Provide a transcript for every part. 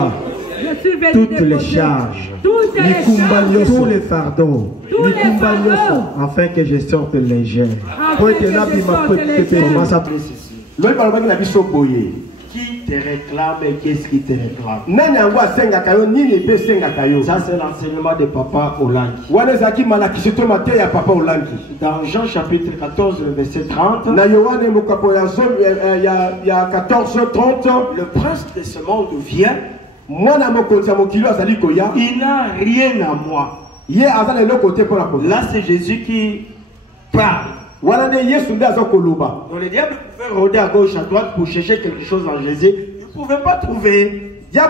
toutes les charges, tous les fardeaux, afin que je sorte léger. Qui te réclame et qu'est-ce qui te réclame? Ça c'est l'enseignement de Papa Olangi. Dans Jean chapitre 14 verset 30, le prince de ce monde vient. Il n'a rien à moi. Là c'est Jésus qui parle. Donc le diable pouvait rôder à gauche, à droite pour chercher quelque chose en Jésus. Il ne pouvait pas trouver. Nous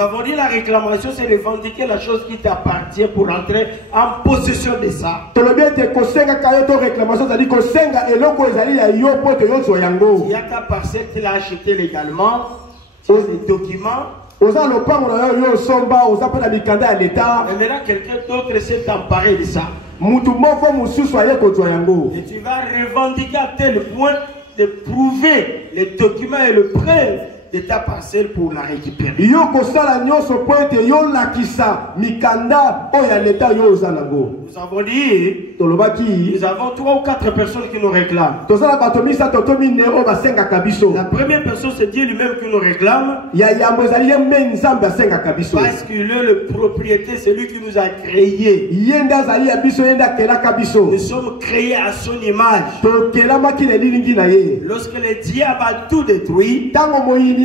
avons dit la réclamation, c'est revendiquer la chose qui t'appartient pour entrer en possession de ça. Il n'y a qu'à parcelle qu'il a acheté légalement, les documents. Et maintenant quelqu'un d'autre s'est emparé de ça. Et tu vas revendiquer à tel point de prouver les documents et le preuve de ta parcelle pour la récupérer. Nous avons dit, nous avons 3 ou 4 personnes qui nous réclament. La première personne, c'est Dieu lui-même qui nous réclame. Parce qu'il est le propriétaire, c'est lui qui nous a créés. Nous sommes créés à son image. Lorsque le diable a tout détruit,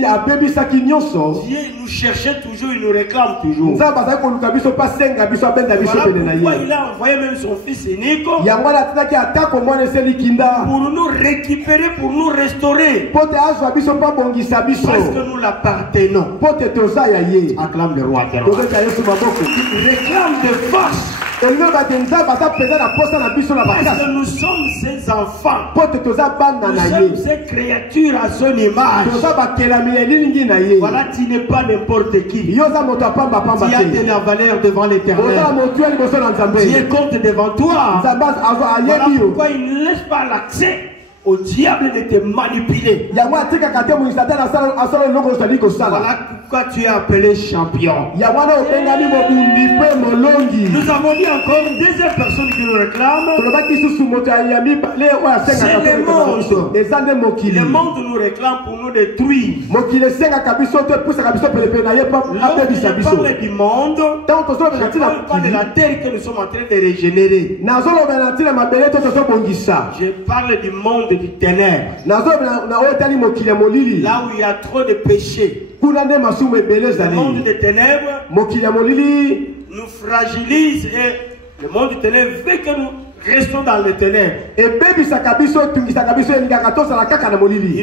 Dieu nous cherchait toujours, il nous réclame toujours. Voilà pourquoi il a envoyé même son fils unique pour nous récupérer, pour nous restaurer. Parce que nous l'appartenons. Acclame le roi des rois. Réclame de force. Parce que nous sommes ses enfants. Nous sommes ses créatures à son image. Voilà, tu n'es pas n'importe qui. Tu as de la valeur devant l'Éternel. Tu es compte devant toi. Voilà pourquoi il ne laisse pas l'accès au diable de te manipuler. Voilà pourquoi tu es appelé champion. Nous avons dit encore une deuxième personne qui nous réclame. C'est le monde. Le monde nous réclame pour nous détruire. Lorsque je parle du monde, je ne parle pas de la terre que nous sommes en train de régénérer. Je parle du monde des ténèbres. Là où il y a trop de péchés. Le monde des ténèbres nous fragilise et le monde des ténèbres veut que nous restons dans les ténèbres. Il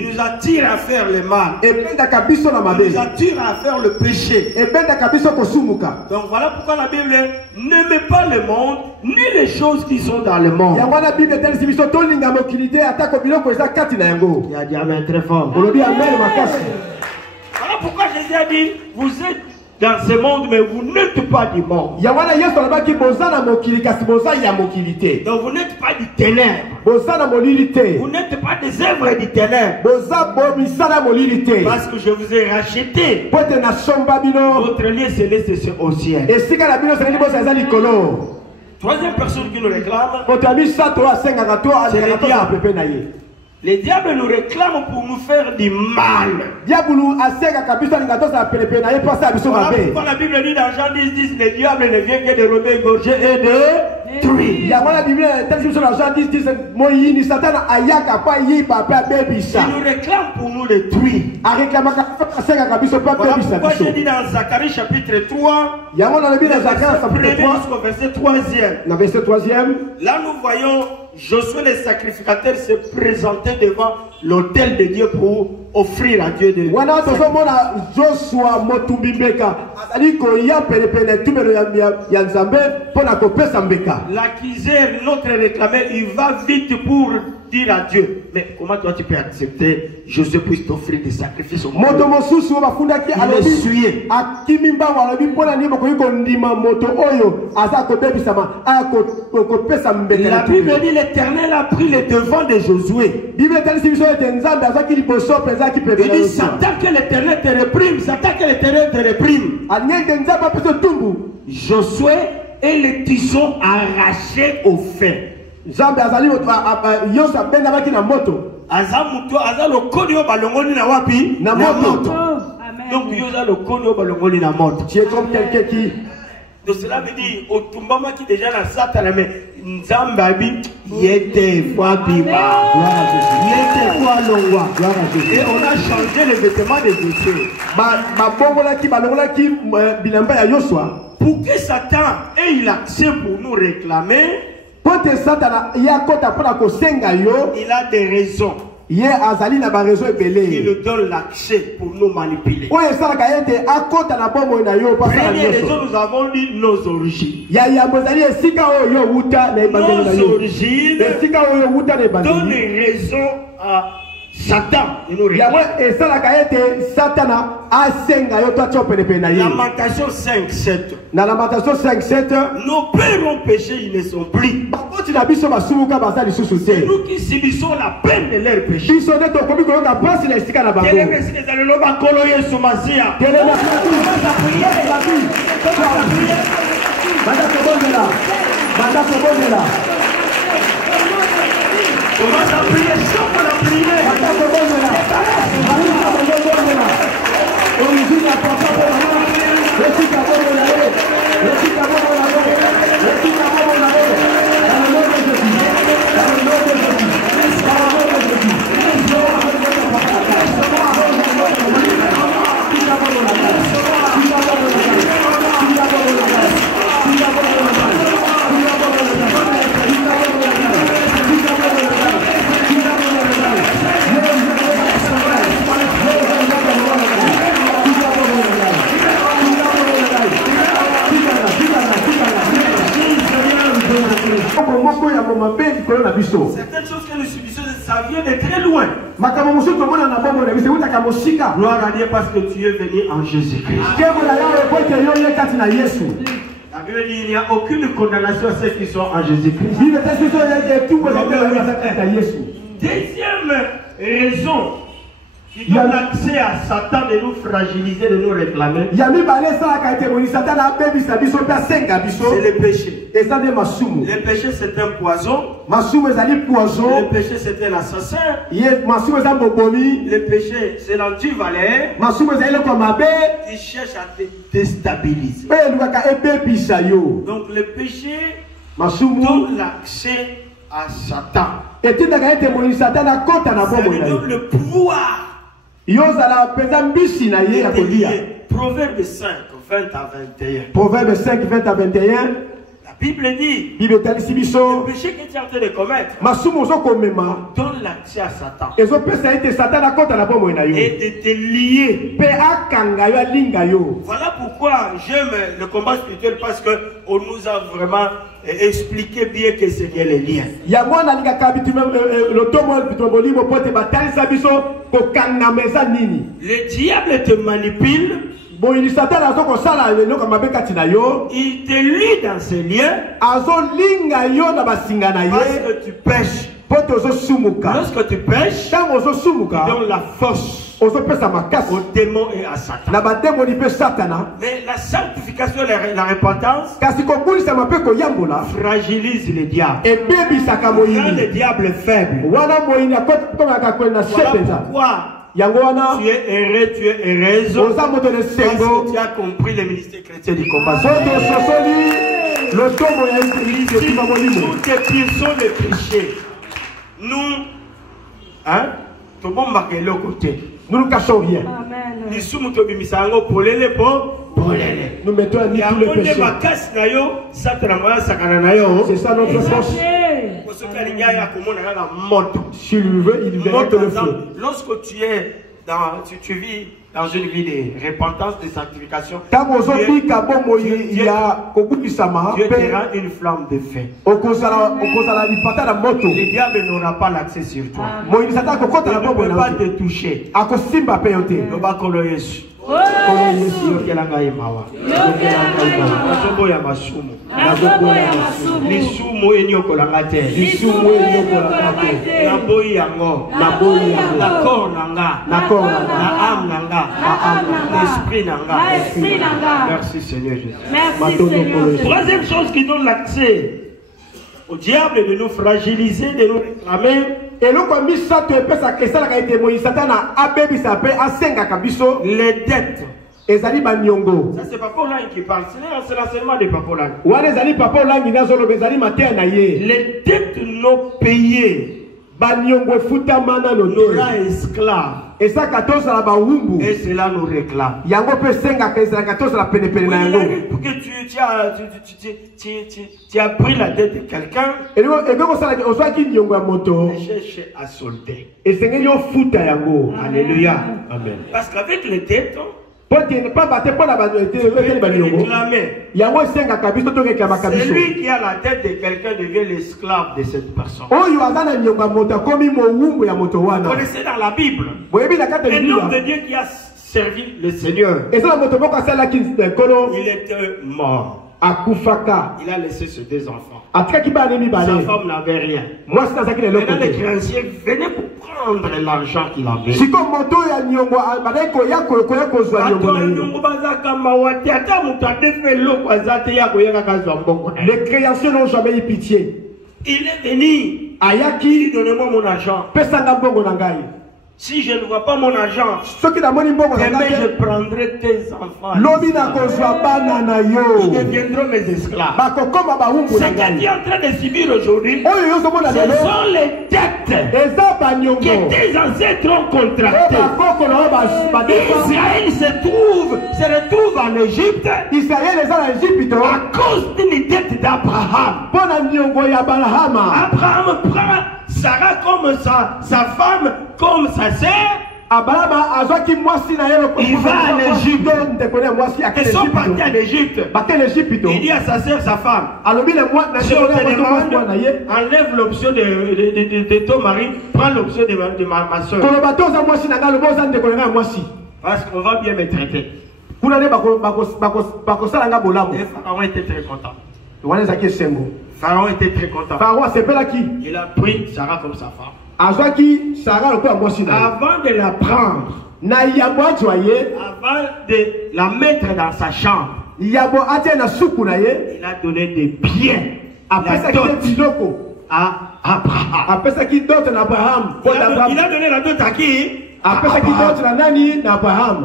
nous attire à faire le mal. Il nous attire à faire le péché. Donc voilà pourquoi la Bible n'aime pas le monde ni les choses qui sont dans le monde. Il y a dit amen très fort. Voilà pourquoi Jésus a dit, vous êtes dans ce monde, mais vous n'êtes pas du monde. Donc vous n'êtes pas du ténèbre. Vous n'êtes pas des œuvres du ténèbre. Parce que je vous ai racheté. Votre lieu céleste c'est au ciel. Troisième personne qui nous réclame, c'est le diable. Le diable nous réclame pour nous faire du mal. Voilà pourquoi la Bible dit dans Jean 10, le diable ne vient que de rober, égorger et de tuer. Il nous réclame pour nous le tuer. Voilà pourquoi j'ai dit dans Zacharie chapitre 3, jusqu'au verset 3e. Là nous voyons Josué le sacrificateur se présenter devant l'autel de Dieu pour offrir à Dieu de l'accuseur, notre réclamé, il va vite pour dire à Dieu, mais comment toi tu peux accepter Josué puisse t'offrir des sacrifices au monde? Il est essuyé. La Bible dit l'Éternel a pris les devants de Josué. Il dit Satan que l'Éternel te réprime, Satan que l'Éternel te réprime. Josué et les tisons arrachés au fer. Donc tu es comme quelqu'un qui... Donc cela veut dire, au Tumbama qui déjà dans Satan, mais Nzambabi, il était fois Bima, il était fois Longwa. Et on a changé les vêtements de Josué. Pour que Satan ait l'accès pour nous réclamer, il a des raisons. Il nous donne l'accès pour nous manipuler. Première raison, nous avons dit nos origines. Nos origines donnent raison à Satan. Lamentation 5:7. Nos pères ont péché, ils ne sont plus. C'est nous qui subissons la peine de leur péché. Commence à prier, chante la prière. Certaines choses que nous subissons, ça vient de très loin. Gloire à Dieu parce que tu es venu en Jésus-Christ. La Bible dit qu'il n'y a aucune condamnation à ceux qui sont en Jésus-Christ. Deuxième raison qui donne accès à Satan de nous fragiliser, de nous réclamer, c'est le péché. Le péché c'est un poison. Le péché c'est un assassin. Le péché c'est l'antivalère. Il cherche à te déstabiliser. Donc le péché donne l'accès à Satan. Ça lui donne le pouvoir. Proverbe 5, 20 à 21. Proverbe 5, 20 à 21. La Bible dit le péché que tu es en train de commettre donne l'accès à Satan et de te lier. Voilà pourquoi j'aime le combat spirituel, parce qu'on nous a vraiment expliqué bien que c'est bien les liens. Le diable te manipule. Il te lie dans ces liens parce que tu pêches. Lorsque tu pêches, tu donnes la force aux démons et à Satan. Mais la sanctification et la repentance fragilise le diable. Rend le diable faible. Voilà pourquoi tu es heureux, tu es heureuse, parce que tu as compris le ministère chrétien du combat. Nous dépirsons le péché. Nous, nous ne cachons rien. Nous mettons un nid tous les péchés. C'est ça notre force. S'il veut, il verra que le feu. Lorsque tu es dans, tu vis dans une vie de repentance, de sanctification, Dieu te rend une flamme de feu. Le diable n'aura pas l'accès sur toi. Il ne peut pas te toucher. Merci Seigneur Jésus. Troisième chose qui donne l'accès au diable de nous fragiliser, de nous réclamer. Les dettes. Ça c'est Papa Lang qui parle. C'est l'enseignement de Papa Lang. Les dettes non payées nous rend esclaves. Et cela nous réclame. Tu as pris la dette de quelqu'un et cherche à solder. Alléluia. Amen. Parce qu'avec les dettes, c'est lui qui a la tête de quelqu'un devient l'esclave de cette personne. Vous connaissez dans la Bible un homme de Dieu qui a servi le Seigneur. Il était mort. Il a laissé ses deux enfants. Sa femme n'avait rien. Maintenant les créanciers venaient pour prendre l'argent qu'il avait. Les créanciers n'ont jamais eu pitié. Il est venu. Ayaki, donnez-moi mon argent. Si je ne vois pas mon argent, demain je prendrai tes enfants. Ils deviendront mes esclaves. Ce que tu es en train de subir aujourd'hui, ce sont les dettes que tes ancêtres ont contractées. Israël se retrouve en Égypte à cause d'une dette d'Abraham. Abraham prend Sarah comme sa femme, comme sa sœur. Il va en Égypte. Ils sont partis en Égypte. Il dit à sa sœur, sa femme, si on te demande, enlève l'option de ton mari, prends l'option de ma soeur. Parce qu'on va bien me traiter. Et Pharaon était très content. Pharaon était très content. Il a pris Sarah comme sa femme. Avant de la prendre, avant de la mettre dans sa chambre, il a donné des biens à Abraham. Il a donné la dot à qui?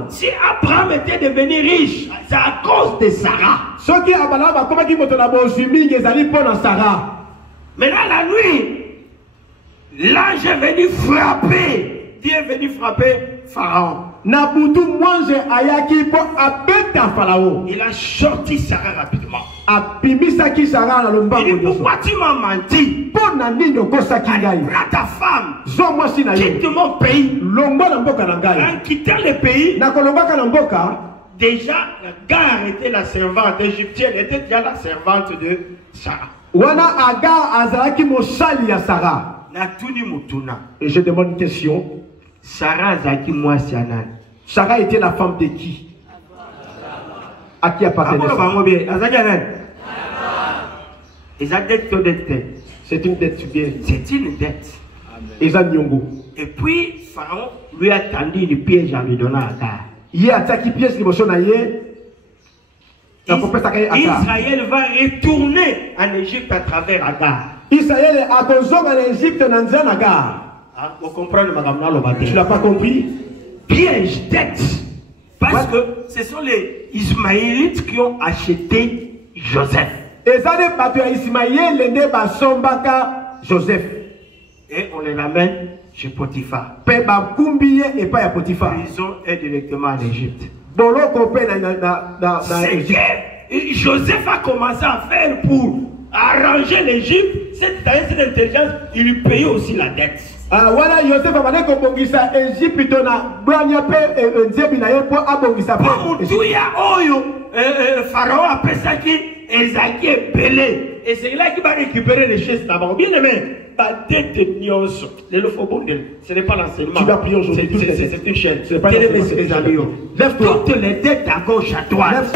Si Abraham était devenu riche, c'est à cause de Sarah. Maintenant la nuit, l'ange est venu frapper. Dieu est venu frapper Pharaon. Il a sorti Sarah rapidement. Il dit, pourquoi tu m'as menti? Prends ta femme, quitte mon pays. En quittant le pays, déjà Agar était la servante égyptienne, était déjà la servante de Sarah. Et je demande une question. Sarah était la femme de qui? À qui appartenait Sarah? C'est une dette bien. C'est une dette. Et puis Pharaon lui a tendu le piège en lui donnant Agar. Israël va retourner en Égypte à travers Agar. Israël a besoin en Égypte dans Agar. Vous comprenez, madame? Tu n'as pas compris? Piège, dette. Parce que ce sont les Ismaélites qui ont acheté Joseph. Et on les ramène chez Potiphar. Prison est directement en Égypte. Joseph a commencé à faire pour arranger l'Égypte. Cette intelligence, il lui payait aussi la dette. Voilà, Joseph a dit que Bongisa Égypte na Bwania pe Nzebi na yepo abongisa pe. Mutuya oyo Pharaon a pensé que Ezaki est belé et c'est là qu'il va récupérer les choses là-bas. Bien aimé, pas détention. Ce n'est pas l'enseignement. Tu vas prier aujourd'hui. C'est une chaîne. C'est pas l'enseignement. Lève-toi. Toutes les dettes à gauche à droite.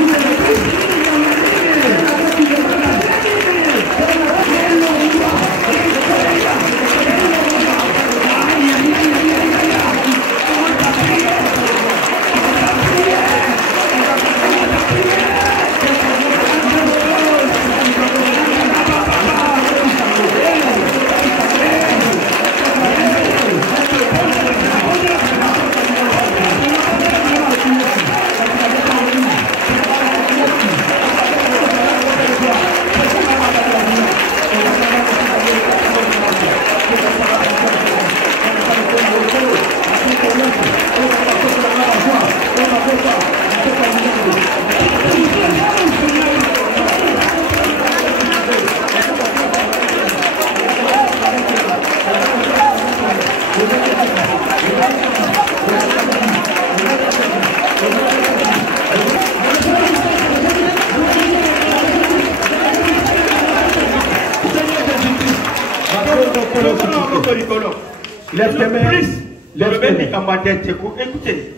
Écoutez,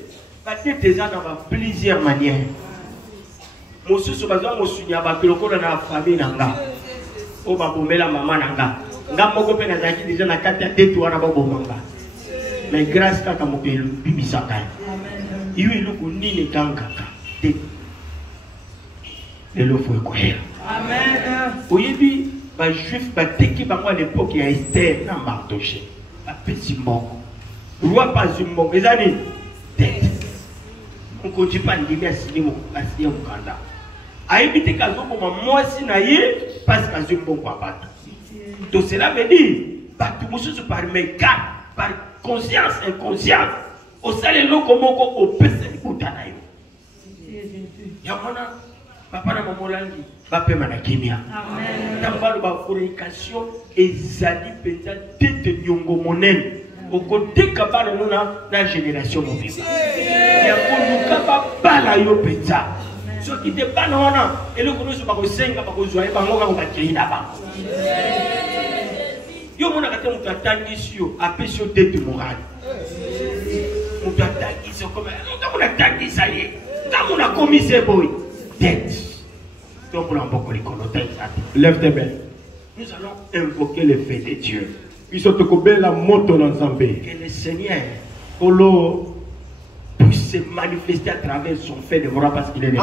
la dette est dans plusieurs manières. Monsieur Sobazo, monsieur Nyaba, dans la famille nanga, au babomé la maman nanga, n'a pas coupé la dette déjà la carte à dette ou à la babomanga. Mais grâce à Kamopé, Bibisaka, il y a eu le ni les ganga, le lot faut courir. Amen. Oui, les juifs, qui à l'époque, il y a Esther, n'a pas touché. Un petit mot. Roi pas un mot. Mes amis, tête. On ne continue pas à dire assigner au Kanda. A éviter qu'à ce moment, moi, si naïe, parce qu'à ce moment, pas tout. Donc cela veut dire, pas tout le monde par mes cas, par conscience, inconscience, au salaire de comment on peut se boutanaï. Yamana, papa na maman langi, papa manakimia. Amen. Dans la fornication, ezali peza tête nyongo monel. Au côté kabana nuna na génération mobile. Yakonuka ba la yo peza. Ce qui te bana wana, et le kono so ba ko senga ba ko zoya ba ngoka ko ba keina ba. Yo mona kate mutu atangisi yo apesi yo tête morale. Mutu atangisi yo comme mutu mona atangisa ye. Quand on a commis ces boys, tête. Donc on a beaucoup les connotations. Lève tes mains. Nous allons invoquer le fait de Dieu. Puis on te coupe la moto l'ensemble. Que le Seigneur puisse se manifester à travers son fait de voir parce qu'il est le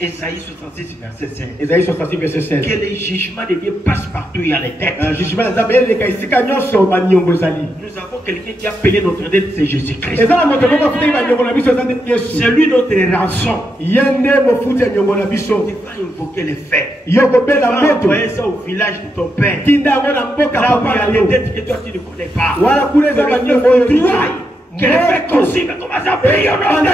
Esaïe 66, verset 16. Esaïe 66, verset 16. Que les jugements de Dieu passent partout, il y a les dettes. Nous avons quelqu'un qui a payé notre dette, c'est Jésus-Christ. C'est lui notre rançon. Il va invoquer les faits. Il va envoyer ça au village de ton père. Là où il y a les dettes que toi tu ne connais pas. Que les faits consigne, commence à payer au nom de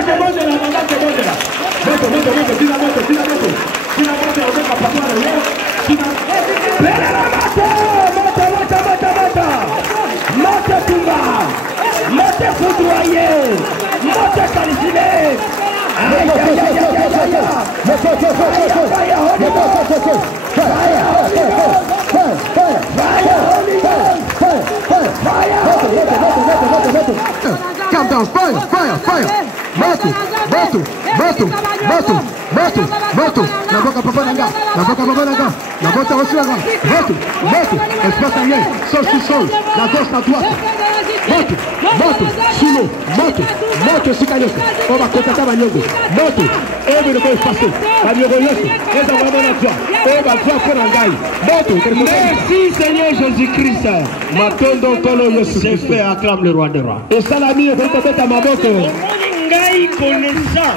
Calm down, fire, fire, fire. Moto, moto, moto, moto, moto, moto. La boca papa nanga, la boca papa nanga, la boca aussi nanga. Moto, moto, espace arrière, sol sur sol, la gauche, la droite. Moto, moto, sous l'eau, moto, moto, sikayoko. On va contacter Banyogo. Moto, on veut le faire passer. Banyogo yosu, les envoyés dans la joie. On va voir pour Nangaï. Moto, merci Seigneur Jésus-Christ. Matondo kolo yosu. C'est fait, acclame le roi des rois. Et salami, on va mettre à ma boca. Ngai connaissant.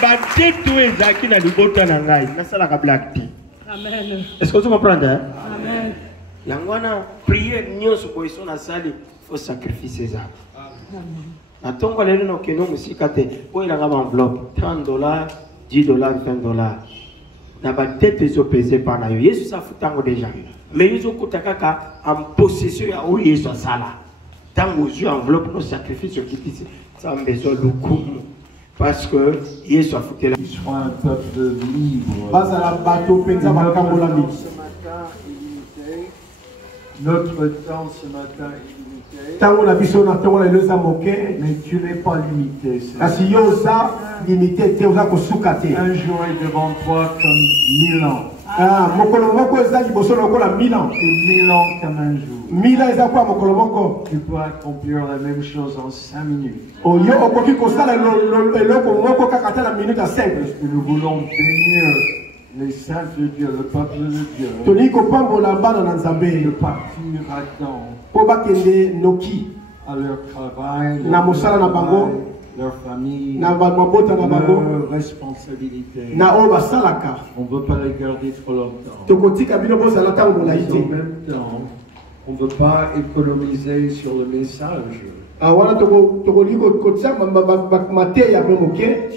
Batetu ezaki na libota na ngai. Nasala ka black tea. Amen. Est-ce que tu comprends hein? Amen. Yangwana prière nyonso ko iso na sali faut sacrifier ça. Amen. Atongo lelo no keno musika te. Po ila ngaba enveloppe $30, $10, $20. Na ba tête zo pesé par na yo. Yesu sa futango déjà. Mais ils ont en possession à où ils sont ça là. Tant aux yeux enveloppe nos sacrifices qui disent ça besoin de coup. Parce que ils sont foutus là. Ils seront un peuple libre. Notre temps ce matin est limité. Mais tu n'es pas limité. Un jour est devant toi comme 1000 ans. Et 1000 ans comme un jour. Tu peux accomplir la même chose en 5 minutes. Parce que nous voulons bénir les saints de Dieu, le peuple de Dieu. De partir à temps. À leur travail, leur famille, leur responsabilité. On ne veut pas les garder trop longtemps. En même temps, on ne veut pas économiser sur le message.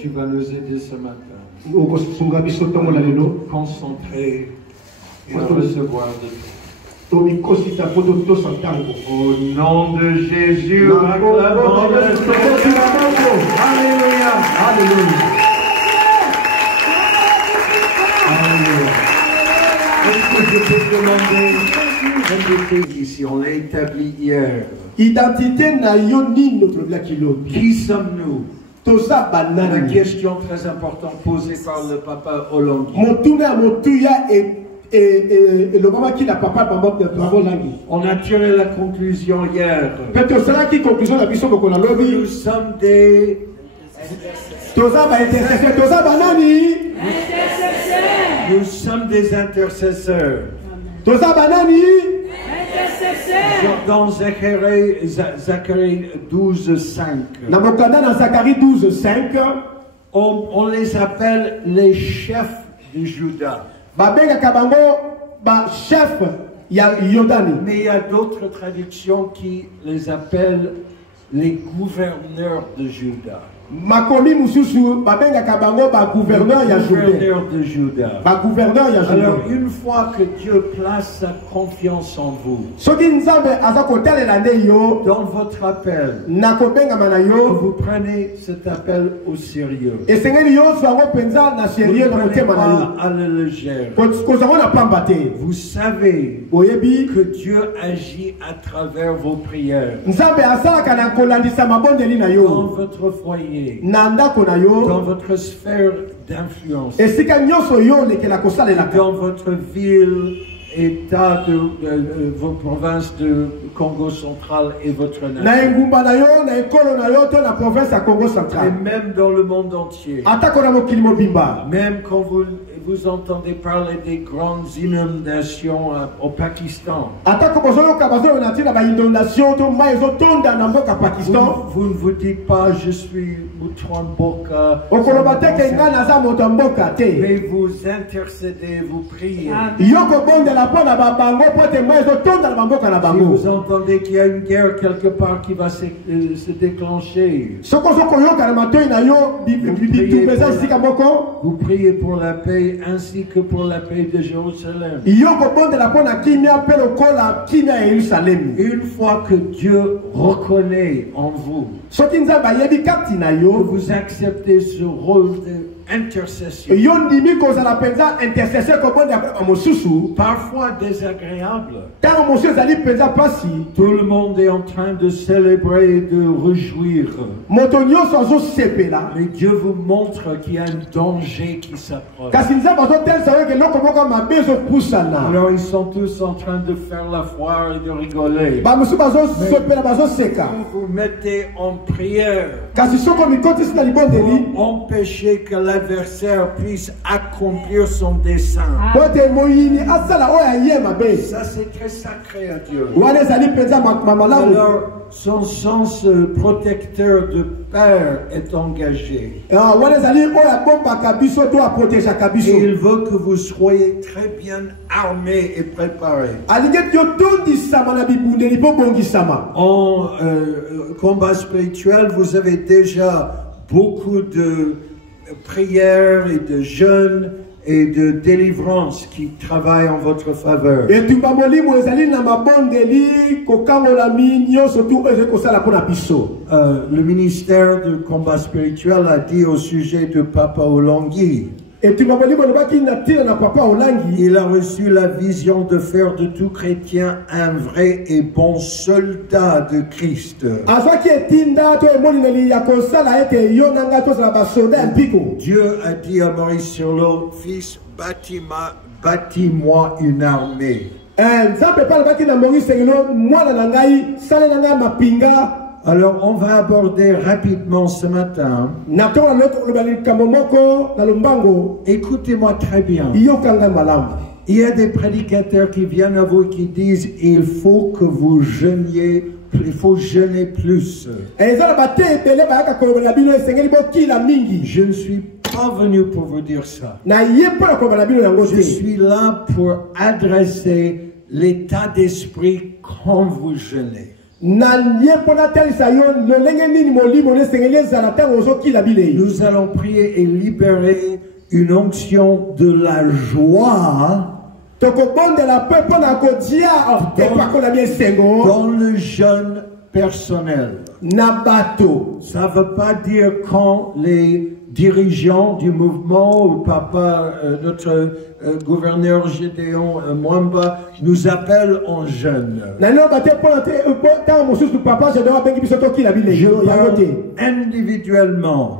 Tu vas nous aider ce matin. Concentrer et recevoir de toi. Au nom de Jésus, acclamons le Seigneur. Alléluia. Alléluia. Alléluia. Est-ce que je peux demander, ici, on l'a établi hier. Identité na yoni notre blakilo. Qui sommes-nous? La question très importante posée par le papa Hollande. On a tiré la conclusion hier. Nous sommes des Nous sommes des intercesseurs. Dans Zacharie 12:5. On les appelle les chefs de Juda. Mais il y a d'autres traductions qui les appellent les gouverneurs de Juda. Gouverneur de Juda. Alors une fois que Dieu place sa confiance en vous, dans votre appel, vous prenez cet appel au sérieux. Ne prenez pas à la légère. Vous savez que Dieu agit à travers vos prières. Dans votre foyer, dans votre sphère d'influence, dans votre ville, État de vos provinces de Congo central et votre nation, et même dans le monde entier, même quand vous entendez parler des grandes inondations au Pakistan, vous ne vous dites pas je suis Mutramboka, mais vous intercédez, vous priez. Si vous entendez qu'il y a une guerre quelque part qui va se déclencher, vous priez pour la paix ainsi que pour la paix de Jérusalem. Une fois que Dieu reconnaît en vous que vous acceptez ce rôle d'intercession, parfois désagréable, tout le monde est en train de célébrer et de réjouir, mais Dieu vous montre qu'il y a un danger qui s'approche. Alors ils sont tous en train de faire la foire et de rigoler. Mais vous vous mettez en prière pour empêcher que l'adversaire puisse accomplir son dessein. Ça c'est très sacré à Dieu. Alors son sens protecteur de père est engagé. Et il veut que vous soyez très bien armés et préparés. En combat spirituel, vous avez déjà beaucoup de prières et de jeûnes et de délivrance qui travaillent en votre faveur. Le ministère du combat spirituel a dit au sujet de Papa Olangui. Il a reçu la vision de faire de tout chrétien un vrai et bon soldat de Christ. Dieu a dit à Maurice sur l'eau, fils, bâtis-moi une armée. Alors, on va aborder rapidement ce matin. Écoutez-moi très bien. Il y a des prédicateurs qui viennent à vous et qui disent il faut que vous jeûniez, il faut jeûner plus. Je ne suis pas venu pour vous dire ça. Je suis là pour adresser l'état d'esprit quand vous jeûnez. Nous allons prier et libérer une onction de la joie dans le jeûne personnel. Ça ne veut pas dire quand les dirigeants du mouvement ou papa, notre gouverneur Gédéon Mwamba nous appelle en jeûne. Je parle individuellement.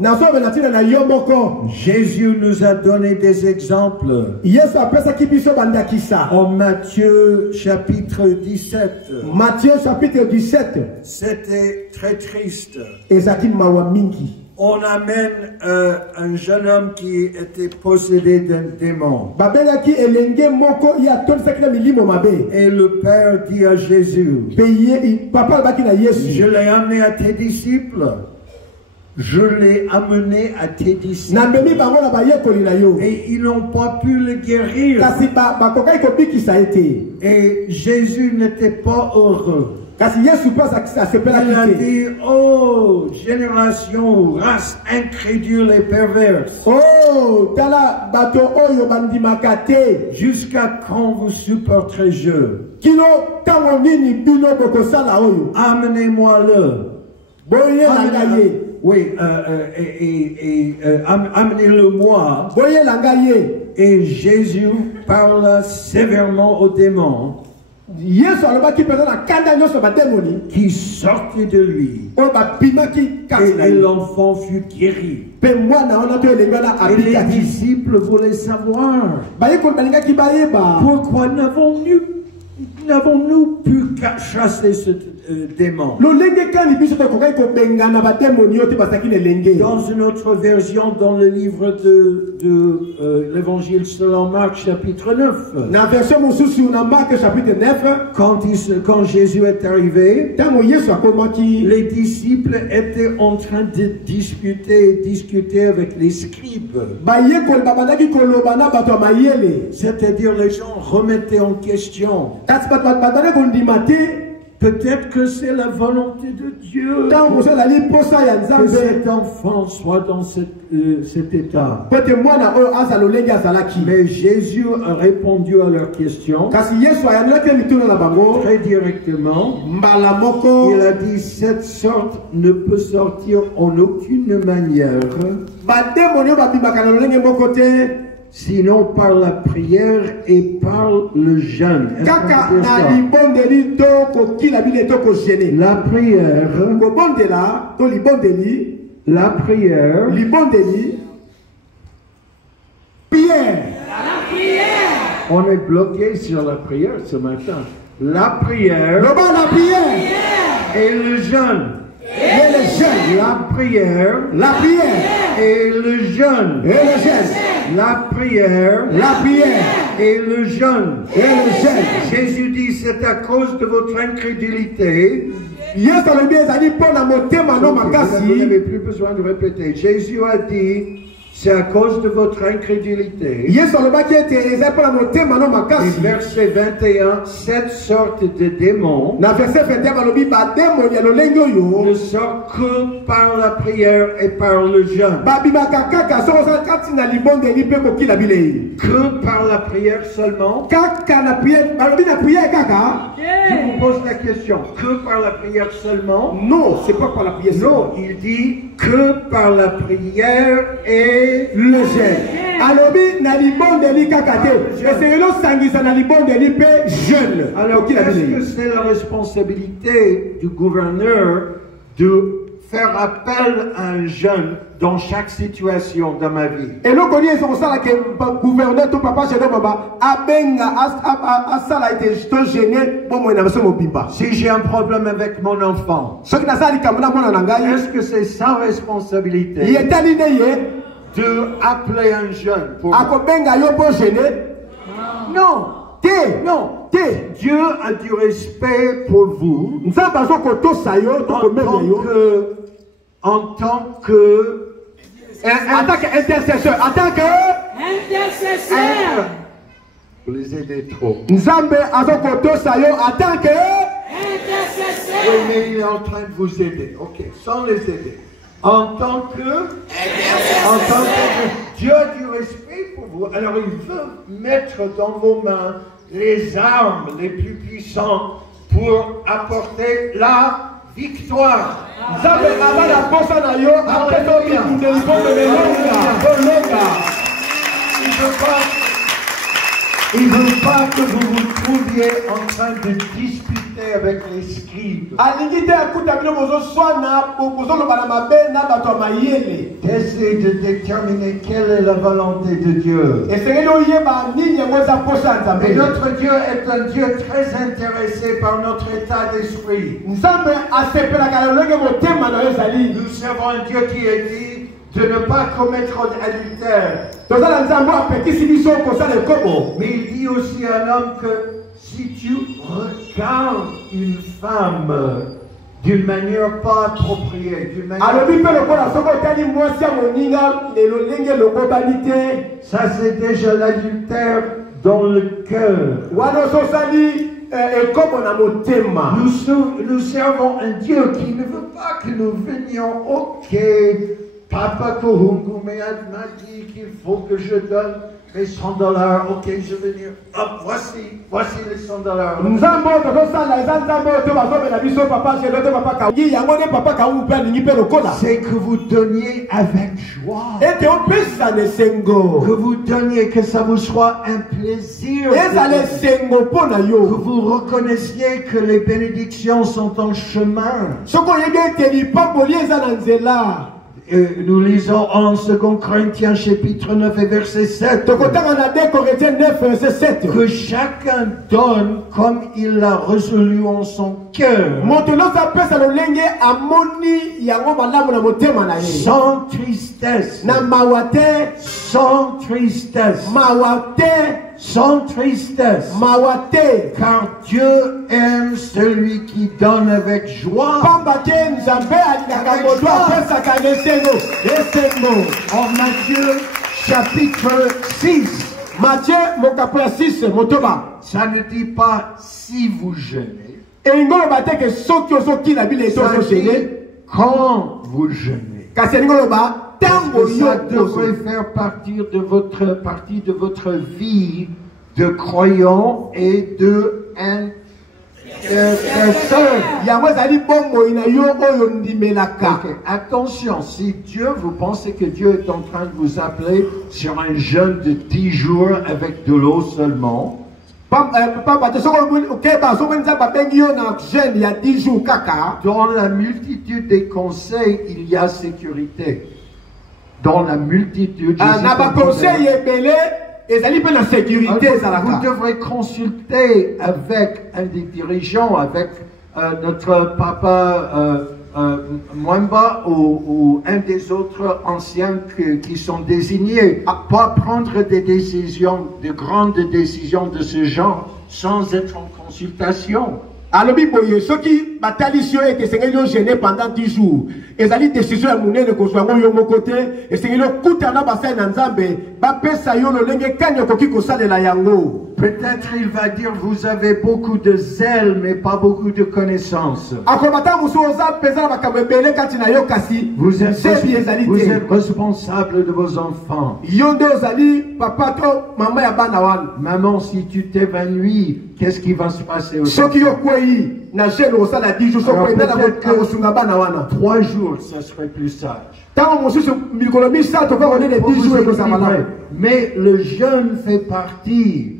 Jésus nous a donné des exemples. En Matthieu chapitre 17. Matthieu chapitre 17. C'était très triste. On amène un jeune homme qui était possédé d'un démon. Et le père dit à Jésus, je l'ai amené à tes disciples. Je l'ai amené à tes disciples. Et ils n'ont pas pu le guérir. Et Jésus n'était pas heureux. Il a dit, oh, génération, race incrédule et perverse. Jusqu'à quand vous supporterez-je? Amenez-moi-le. Oui, amenez-le-moi. Et Jésus parla sévèrement aux démons qui sortait de lui. Et l'enfant fut guéri. Et les disciples voulaient savoir pourquoi n'avons-nous pu chasser ce démon. Dans une autre version, dans le livre de l'évangile selon Marc chapitre 9, quand Jésus est arrivé, les disciples étaient en train de discuter avec les scribes. C'est-à-dire les gens remettaient en question. Peut-être que c'est la volonté de Dieu que cet enfant soit dans cet état. Mais Jésus a répondu à leurs questions très directement. Il a dit, cette sorte ne peut sortir en aucune manière, sinon par la prière et par le jeûne. La prière, on est bloqué sur la prière ce matin. La prière et le jeûne. La prière et le jeûne. La prière et le jeûne. Jésus dit, c'est à cause de votre incrédulité. Vous n'avez plus besoin de répéter. Jésus a dit, C'est à cause de votre incrédulité. Et verset 21, cette sorte de démon ne sort que par la prière et par le jeûne. Que par la prière seulement. Je vous pose la question. Que par la prière seulement? Non, c'est pas par la prière. Non, il dit que par la prière et le jeûne. Alors, est-ce que c'est la responsabilité du gouverneur de faire appel à un jeune dans chaque situation de ma vie? Et le gouverneur, ton papa, si j'ai un problème avec mon enfant, est-ce que c'est sa responsabilité de appeler un jeune pour non. Non. Dieu a du respect pour vous en tant qu'intercesseur. Vous les aidez trop. Oui, mais il est en train de vous aider. Ok, sans les aider. En tant que Dieu a du respect pour vous, alors il veut mettre dans vos mains les armes les plus puissantes pour apporter la victoire. Il ne veut pas que vous vous trouviez en train de disputer avec les scribes. Essayez de déterminer quelle est la volonté de Dieu. Et notre Dieu est un Dieu très intéressé par notre état d'esprit. Nous servons un Dieu qui est dit de ne pas commettre d'adultère. Mais il dit aussi à l'homme que si tu regardes une femme d'une manière pas appropriée, d'une manière... ça c'est déjà l'adultère dans le cœur. Nous servons un Dieu qui ne veut pas que nous venions, ok, Papa Kohungu m'a dit qu'il faut que je donne mes $100. Ok, je vais venir. Hop, voici les $100. C'est que vous donniez avec joie. Que vous donniez, que ça vous soit un plaisir. Que vous reconnaissiez que les bénédictions sont en chemin. Nous lisons en 2 Corinthiens chapitre 9 et verset 7 que chacun donne comme il l'a résolu en son cœur, sans tristesse, car Dieu aime celui qui donne avec joie. En Matthieu chapitre 6, ça ne dit pas si vous jeûnez, ça dit quand vous jeûnez. Ça devrait faire partie de votre vie de croyant et de Okay. Attention, si Dieu, vous pensez que Dieu est en train de vous appeler sur un jeûne de 10 jours avec de l'eau seulement, dans la multitude des conseils, il y a sécurité. Dans la multitude, vous devrez consulter avec un des dirigeants, avec notre papa Mwamba ou un des autres anciens qui sont désignés. Pas prendre des décisions, de grandes décisions de ce genre sans être en consultation. alobi boye soki batalisio ete sengeli gêné pendant 10 jours ezali décision ya munene kozwa ngo yo moko te esengeli okutana basali na nzambe bapesa yo lolenge kani okoki kosalela yango. Peut-être il va dire vous avez beaucoup de zèle mais pas beaucoup de connaissances. Vous êtes responsable de vos enfants. Maman, si tu t'évanouis, qu'est-ce qui va se passer aux enfants? 3 jours, ça serait plus sage. Mais le jeûne fait partie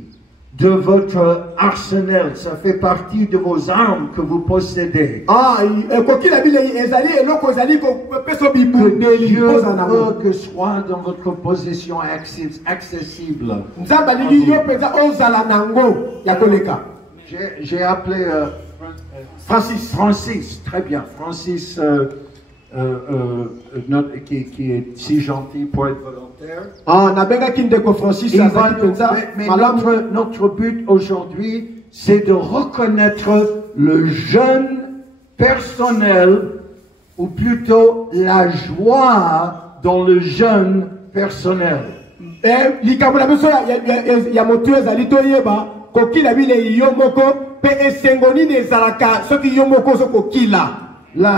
de votre arsenal, ça fait partie de vos armes que vous possédez. Que Dieu veut que soit dans votre possession accessible. J'ai appelé Francis, très bien, Francis qui est si gentil pour être volontaire. Mais notre but aujourd'hui, c'est de reconnaître le jeûne personnel, ou plutôt la joie dans le jeûne personnel. La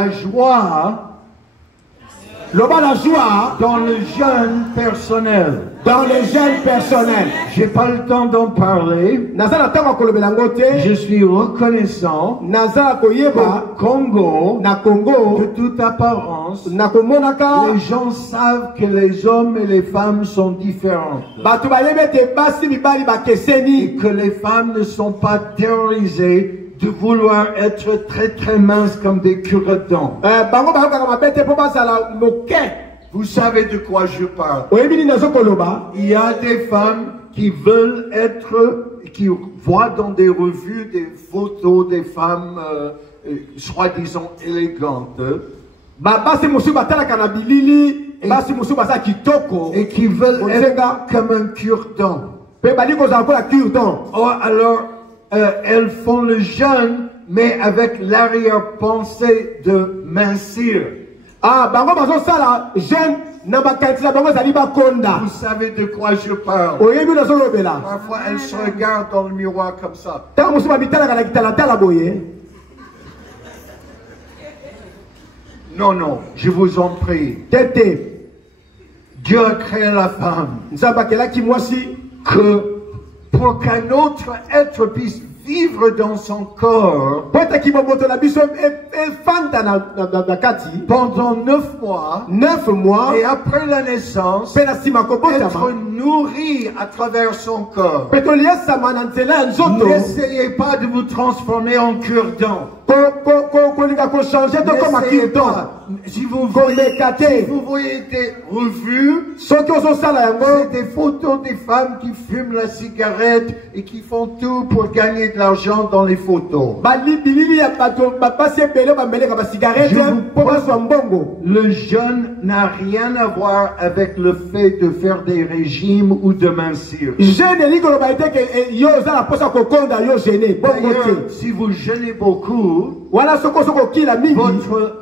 joie la joie dans le jeûne personnel. Dans le jeûne personnel. J'ai pas le temps d'en parler. Je suis reconnaissant qu'au Congo, de toute apparence, les gens savent que les hommes et les femmes sont différents. Et que les femmes ne sont pas terrorisées de vouloir être très très minces comme des cure-dents. Vous savez de quoi je parle. Il y a des femmes qui veulent être, qui voient dans des revues des photos des femmes soi-disant élégantes. Et qui veulent être comme un cure-dent. Oh, alors, elles font le jeûne, mais avec l'arrière-pensée de mincir. Vous savez de quoi je parle. Parfois, elles se regardent dans le miroir comme ça. Non, non, je vous en prie. Dieu a créé la femme que pour qu'un autre être puisse vivre dans son corps pendant 9 mois et après la naissance être nourri à travers son corps. N'essayez pas de vous transformer en cure-dent. Si vous voyez des revues, c'est des photos des femmes qui fument la cigarette et qui font tout pour gagner de l'argent dans les photos. Le jeûne n'a rien à voir avec le fait de faire des régimes ou de mincir. D'ailleurs, si vous jeûnez beaucoup, votre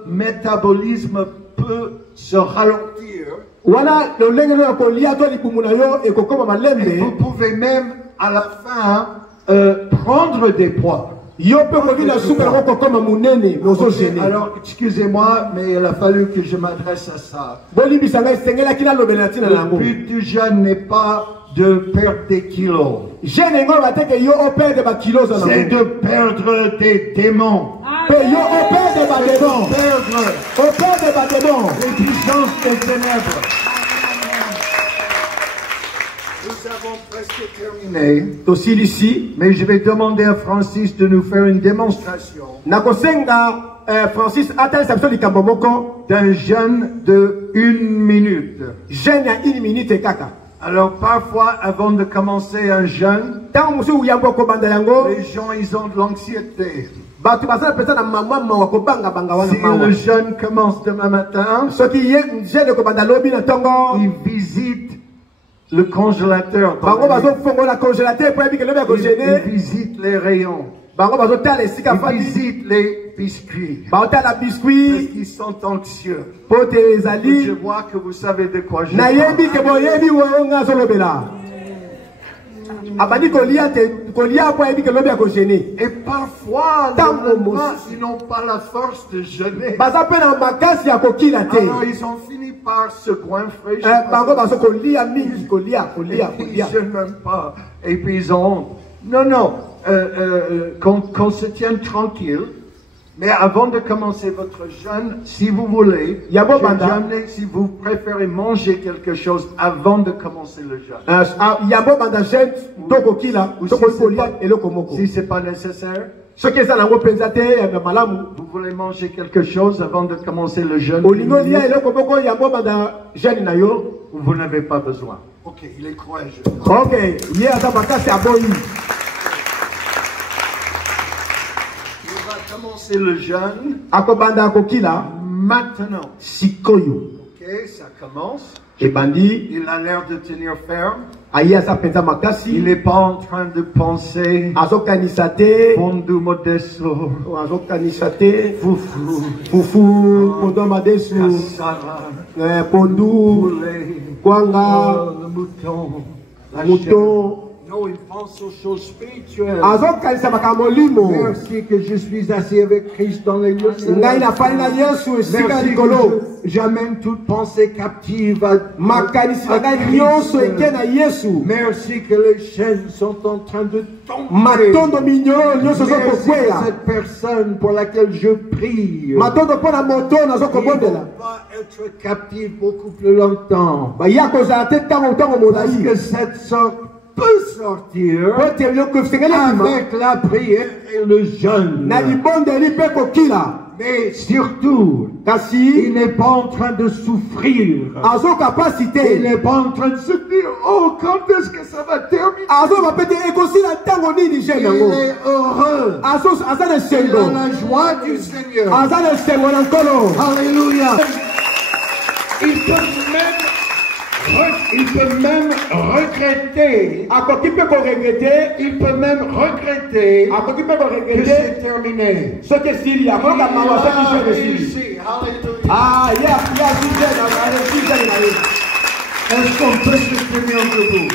métabolisme peut se ralentir. Et vous pouvez même à la fin prendre des poids. Alors, excusez-moi, mais il a fallu que je m'adresse à ça. Le but du jeûne n'est pas de perdre des kilos. C'est de perdre des démons. Les puissances des ténèbres. Nous avons presque terminé. Mais je vais demander à Francis de nous faire une démonstration d'un jeûne de 1 minute. Alors parfois, avant de commencer un jeûne, les gens ils ont de l'anxiété. Si le jeûne commence demain matin, ils visitent le congélateur. Ils visitent les rayons. Ils visitent les biscuits. Parce qu'ils sont anxieux. Je vois que vous savez de quoi je parle. Et parfois, ils n'ont pas la force de jeûner. Alors ils ont fini par se goinfrer. Ils ne jeûnent même pas. Et puis ils ont honte. Non. Qu'on se tienne tranquille. Mais avant de commencer votre jeûne, si vous voulez, si vous préférez manger quelque chose avant de commencer le jeûne. Si ce n'est pas nécessaire, vous voulez manger quelque chose avant de commencer le jeûne, vous n'avez pas besoin. Ok, il est courageux. Commencer le jeûne maintenant. Ok, ça commence. Il a l'air de tenir ferme. Il n'est pas en train de penser Pondu Modesto, Foufou, Pondu, le mouton. Non, il pense aux choses spirituelles. Merci que je suis assis avec Christ dans les lieux célestes. Merci que j'amène toute pensée captive à Christ. Merci que les chaînes sont en train de tomber. Merci cette personne pour laquelle je prie. Il ne va pas être captif beaucoup plus longtemps. Parce que cette sorte peut sortir avec la prière et le jeûne. Mais surtout, il n'est pas en train de souffrir. Il n'est pas en train de se dire, oh, quand est-ce que ça va terminer? Il est heureux. Il a la joie du Seigneur. Alléluia. Il peut même regretter. Il peut même regretter que c'est terminé. Est-ce qu'on peut se tenir debout?